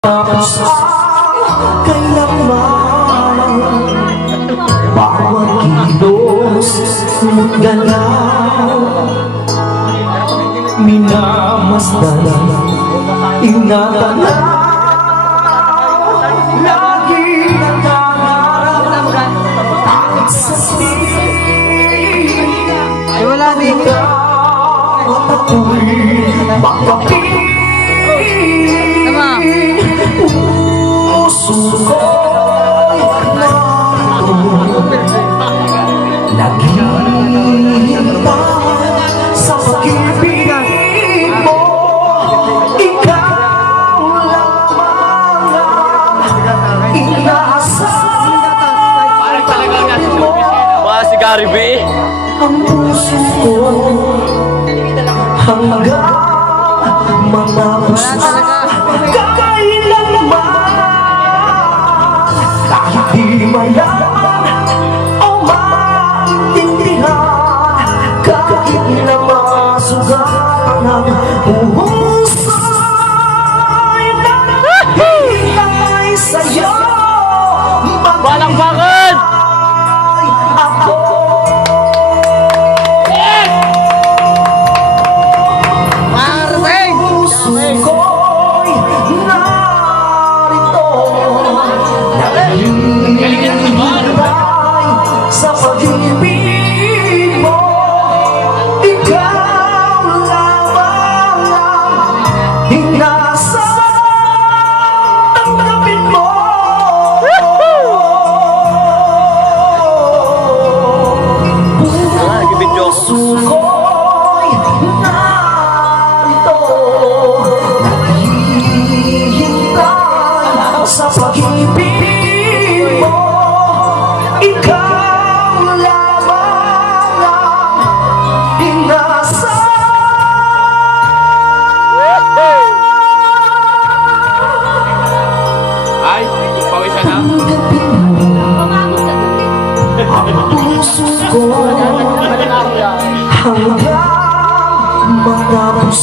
Tapos kailanman bawat kilos mo't galaw minamasdan, ingatan na lagi nangangarap at sa Ay, wala din. ikaw at ako'y magkapit. Tama. Puso ko'y narito, naghihintay sa pag-ibig mo. Ikaw lamang ang inaasahan mo. Wala si Gary B. Ang puso ko hanggang matapos Wala talaga. kailanman, kahit di malaman o maintindihan, kahit na masugatan ang puso'y naghihintay sa'yo. Walang bakit! Ako Marting! puso ko'y narito, naghihintay sa pag-ibig mo. Ikaw lamang ang inaasahan, tanggapin mo. Puso ko'y narito, naghihintay sa pag-ibig mo. Ikaw lamang ang inaasahan. Ay, pawisan na. Tanggapin mo ang puso ko hanggang matapos